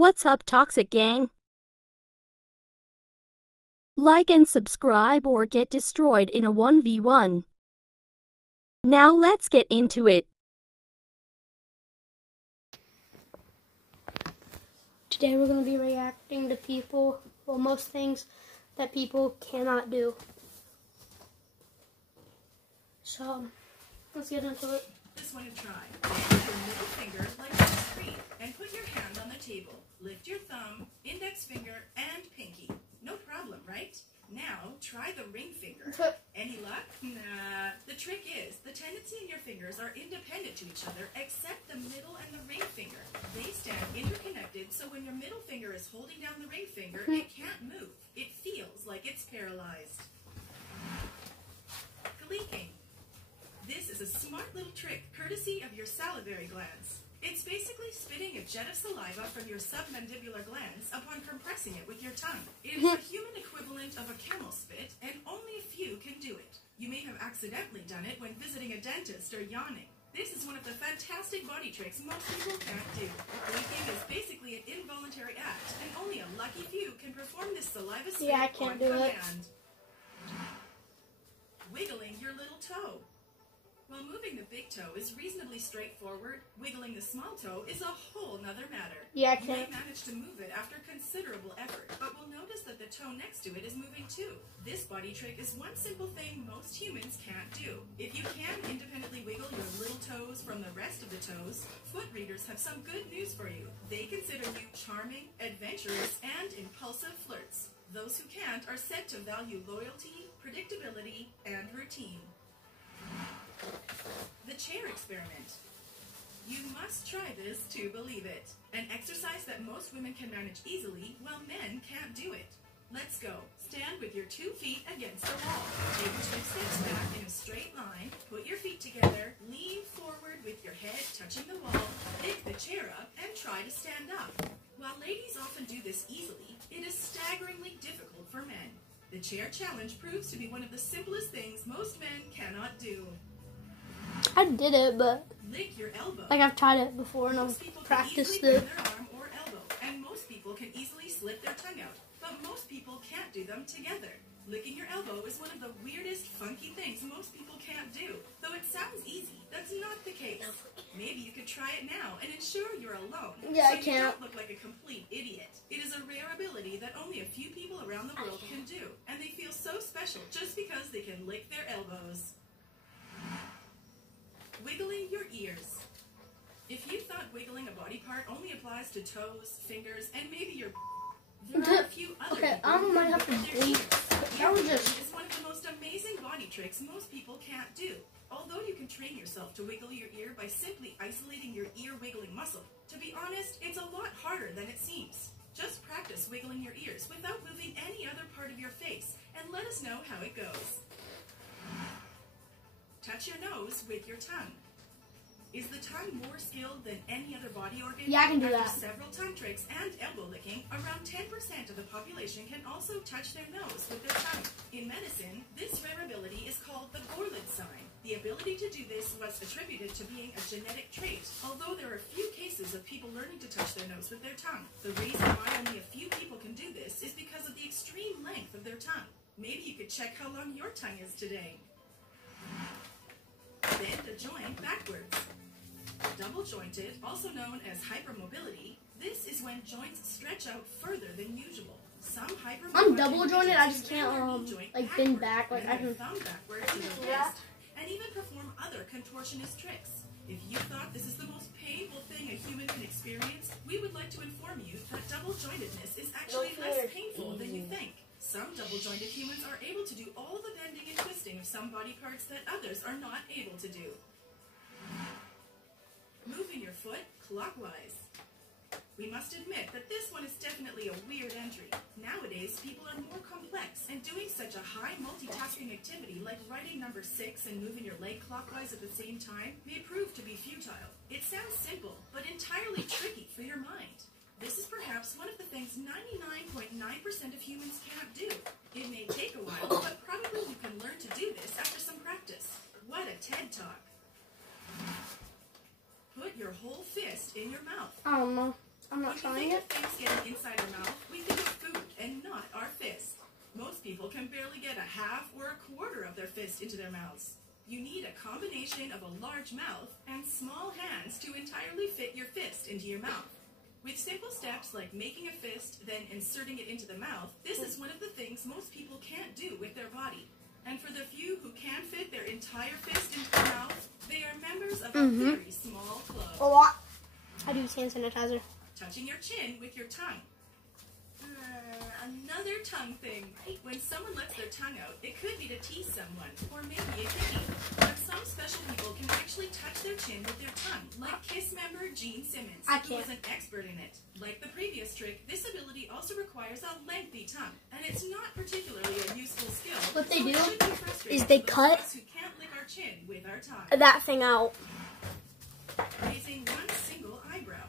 What's up, Toxic Gang? Like and subscribe or get destroyed in a 1v1. Now let's get into it. Today we're going to be reacting to people, well, most things that people cannot do. So, let's get into it. Just want to try. Bend your middle finger like on the screen and put your hand on the table. Lift your thumb, index finger, and pinky. No problem, right? Now, try the ring finger. Any luck? Nah. The trick is, the tendency in your fingers are independent to each other except the middle and the ring finger. They stand interconnected, so when your middle finger is holding down the ring finger, it can't move. It feels like it's paralyzed. Gleeking. This is a smart little trick, courtesy of your salivary glands. It's basically spitting a jet of saliva from your submandibular glands upon compressing it with your tongue. It is the human equivalent of a camel spit, and only a few can do it. You may have accidentally done it when visiting a dentist or yawning. This is one of the fantastic body tricks most people can't do. Blinking is basically an involuntary act, and only a lucky few can perform this saliva spit Yeah, I can't do it. Wiggling your little toe. While moving the big toe is reasonably straightforward, wiggling the small toe is a whole nother matter. Yeah, I You may can't. manage to move it after considerable effort, but will notice that the toe next to it is moving too. This body trick is one simple thing most humans can't do. If you can independently wiggle your little toes from the rest of the toes, foot readers have some good news for you. They consider you charming, adventurous, and impulsive flirts. Those who can't are said to value loyalty, predictability, and routine. The chair experiment. You must try this to believe it. An exercise that most women can manage easily, while men can't do it. Let's go. Stand with your 2 feet against the wall. Take 2 steps back in a straight line. Put your feet together. Lean forward with your head touching the wall. Pick the chair up and try to stand up. While ladies often do this easily, it is staggeringly difficult for men. The chair challenge proves to be one of the simplest things most men cannot do. I did it, but Lick your elbow. like I've tried it before and I've Most people can practiced easily it. bend their arm or elbow, and most people can easily slip their tongue out, but most people can't do them together. Licking your elbow is one of the weirdest, funky things most people can't do. Though it sounds easy, that's not the case. Maybe you could try it now and ensure you're alone. Yeah, so I can't. You don't look like a complete idiot. It is a rare ability that only a few people around the world can do, and they feel so special just because they can lick their elbows. Wiggling your ears. If you thought wiggling a body part only applies to toes, fingers, and maybe your there are a few other Okay, people I who might have wiggle to their bleep. ears. That was Ear just- wiggling is one of the most amazing body tricks most people can't do. Although you can train yourself to wiggle your ear by simply isolating your ear wiggling muscle, to be honest, it's a lot harder than it seems. Just practice wiggling your ears without moving any other part of your face, and let us know how it goes. Touch your nose with your tongue. Is the tongue more skilled than any other body organ? Yeah, I can do After that. several tongue tricks and elbow licking, around 10% of the population can also touch their nose with their tongue. In medicine, this rare ability is called the Gorlin sign. The ability to do this was attributed to being a genetic trait, although there are few cases of people learning to touch their nose with their tongue. The reason why only a few people can do this is because of the extreme length of their tongue. Maybe you could check how long your tongue is today. Bend a joint backwards. Double jointed, also known as hypermobility, this is when joints stretch out further than usual. Some hypermobile I'm double jointed, I just individuals bend their can't knee joint like bend back, backward, like I bend their can. thumb backward to the Yeah. wrist, and even perform other contortionist tricks. If you thought this is the most painful thing a human can experience, we would like to inform you that double jointedness is actually less painful than you think. Some double-jointed humans are able to do all the bending and twisting of some body parts that others are not able to do. Moving your foot clockwise. We must admit that this one is definitely a weird entry. Nowadays, people are more complex, and doing such a high multitasking activity like writing number 6 and moving your leg clockwise at the same time may prove to be futile. It sounds simple, but entirely tricky for your mind. This is perhaps one of the things 99.9% of humans can't do. It may take a while, but probably you can learn to do this after some practice. What a TED Talk. Put your whole fist in your mouth. I don't know. I'm not When you trying think it. of things fist into their mouths. You need a combination of a large mouth and small hands to entirely fit your fist into your mouth. With simple steps like making a fist, then inserting it into the mouth, this is one of the things most people can't do with their body. And for the few who can fit their entire fist into their mouth, they are members of a very small club. A lot. How do you use hand sanitizer? Touching your chin with your tongue. Another tongue thing. When someone lets their tongue out, it could be to tease someone, or maybe a hickey. But some special people can actually touch their chin with their tongue, like KISS member Gene Simmons, who was an expert in it. Like the previous trick, this ability also requires a lengthy tongue, and it's not particularly a useful skill. What they so do it should be frustrating is they for those cut of us who can't lick our chin with our tongue. that thing out. Raising one single eyebrow.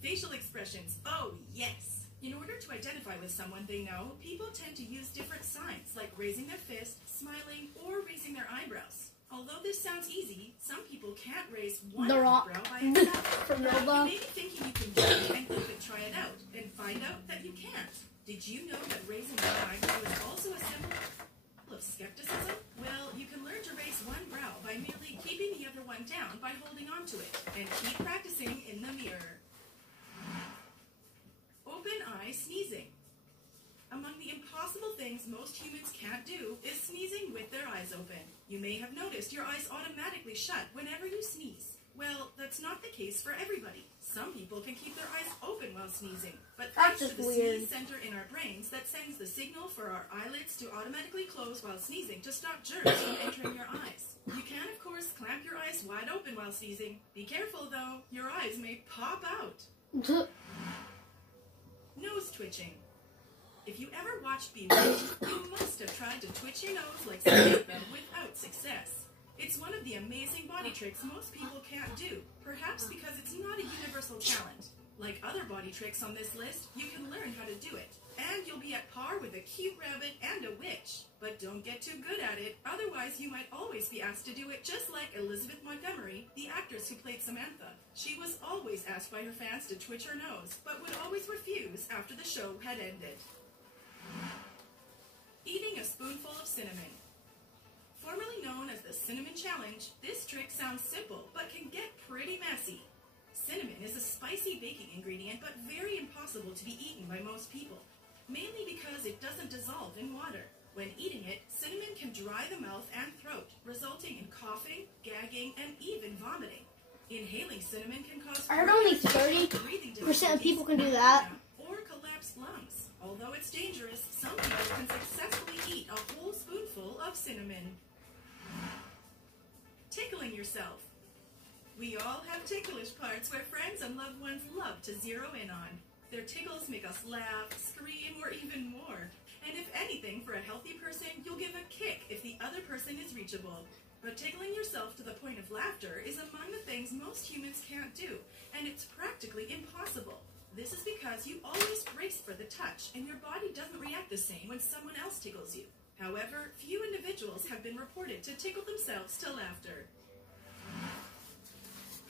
Facial expressions. Oh, yes. In order to identify with someone they know, people tend to use different signs, like raising their fist, smiling, or raising their eyebrows. Although this sounds easy, some people can't raise one eyebrow by itself. From You Nova. may be thinking you can do it and even try it out, and find out that you can't. Did you know that raising one eyebrow is also a symbol of skepticism? Well, you can learn to raise one brow by merely keeping the other one down by holding on to it, and keep practicing in the mirror. Open eye sneezing. Among the impossible things most humans can't do is sneezing with their eyes open. You may have noticed your eyes automatically shut whenever you sneeze. Well, that's not the case for everybody. Some people can keep their eyes open while sneezing, but thanks to the sneeze center in our brains that sends the signal for our eyelids to automatically close while sneezing to stop germs from entering your eyes. You can, of course, clamp your eyes wide open while sneezing. Be careful, though. Your eyes may pop out. Nose twitching. If you ever watched Bewitched, you must have tried to twitch your nose like Samantha without success. It's one of the amazing body tricks most people can't do, perhaps because it's not a universal talent. Like other body tricks on this list, you can learn how to do it, and you'll be at par with a cute rabbit and a witch. But don't get too good at it, otherwise you might always be asked to do it just like Elizabeth Montgomery, the actress who played Samantha. She was always asked by her fans to twitch her nose, but would always refuse after the show had ended. Eating a spoonful of cinnamon. Formerly known as the Cinnamon Challenge, this trick sounds simple, but can get pretty messy. Cinnamon is a spicy baking ingredient, but very impossible to be eaten by most people, mainly because it doesn't dissolve in water. When eating it, cinnamon can dry the mouth and throat, resulting in coughing, gagging, and even vomiting. Inhaling cinnamon can cause I heard only breathing 30% of people can do that. or collapsed lungs. Although it's dangerous, some people can successfully eat a whole spoonful of cinnamon. Tickling yourself. We all have ticklish parts where friends and loved ones love to zero in on. Their tickles make us laugh, scream, or even more. And if anything, for a healthy person, you'll give a kick if the other person is reachable. But tickling yourself to the point of laughter is among the things most humans can't do, and it's practically impossible. This is because you always brace for the touch, and your body doesn't react the same when someone else tickles you. However, few individuals have been reported to tickle themselves to laughter.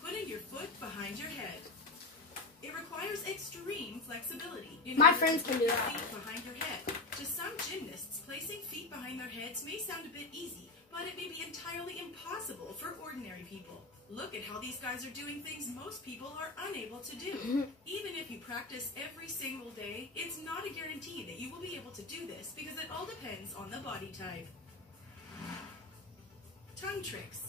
Putting your foot behind your head. It requires extreme flexibility. My friends can do that. Feet behind your head. To some gymnasts, placing feet behind their heads may sound a bit easy, but it may be entirely impossible for ordinary people. Look at how these guys are doing things most people are unable to do. Even if you practice every single day, it's not a guarantee that you will be able to do this because it all depends on the body type. Tongue tricks.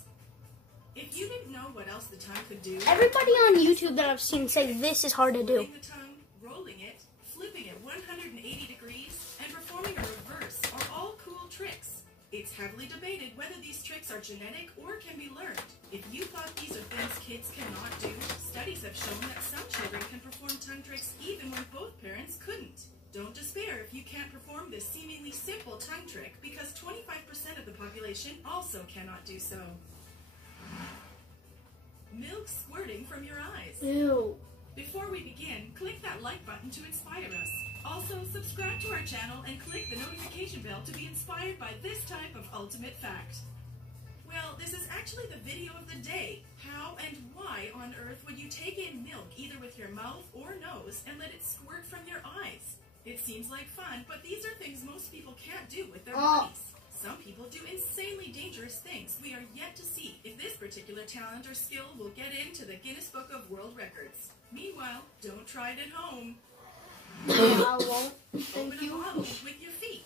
If you didn't know what else the tongue could do, Everybody on YouTube that I've seen say this is hard to do. holding the tongue, rolling it, flipping it 180 degrees, and performing a reverse are all cool tricks. It's heavily debated whether these tricks are genetic or can be learned. If you thought these are things kids cannot do, studies have shown that some children can perform tongue tricks even when both parents couldn't. Don't despair if you can't perform this seemingly simple tongue trick, because 25% of the population also cannot do so. Milk squirting from your eyes. Ew. Before we begin, click that like button to inspire us. Also, subscribe to our channel and click the notification bell to be inspired by this type of ultimate fact. Well, this is actually the video of the day. How and why on earth would you take in milk either with your mouth or nose and let it squirt from your eyes? It seems like fun, but these are things most people can't do with their bodies. Some people do insanely dangerous things. We are yet to see if this particular talent or skill will get into the Guinness Book of World Records. Meanwhile, don't try it at home. I won't. Open Thank a you. bottle with your feet.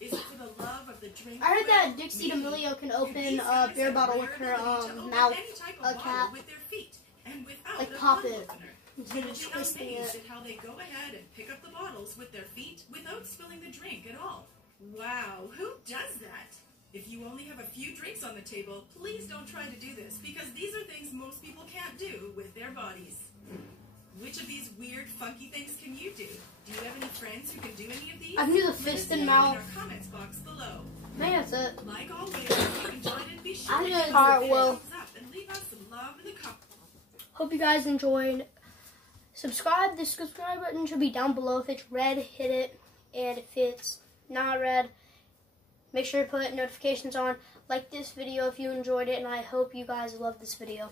Is it for the love of the drink? I heard that Well, Dixie maybe. D'Amelio can And open these a guys beer have bottle with rare her ability to open mouth, any type of a bottle cap, with their feet and without like a pop bottle it opener. instead You of will just be twisting amazed it. at how they go ahead and pick up the bottles with their feet without spilling the drink at all. Wow, who does that? If you only have a few drinks on the table, please don't try to do this because these are things most people can't do with their bodies. Which of these weird, funky things can you do? Do you have any friends who can do any of these? I can do the Let us fist know and in mouth. our comments box below. Maybe that's it. Like always, if you enjoyed it, be sure I to did. give us Alright, a well. thumbs up and leave us some love in the comments. Hope you guys enjoyed. Subscribe. The subscribe button should be down below. If it's red, hit it. And if it's not red, make sure to put notifications on. Like this video if you enjoyed it, and I hope you guys love this video.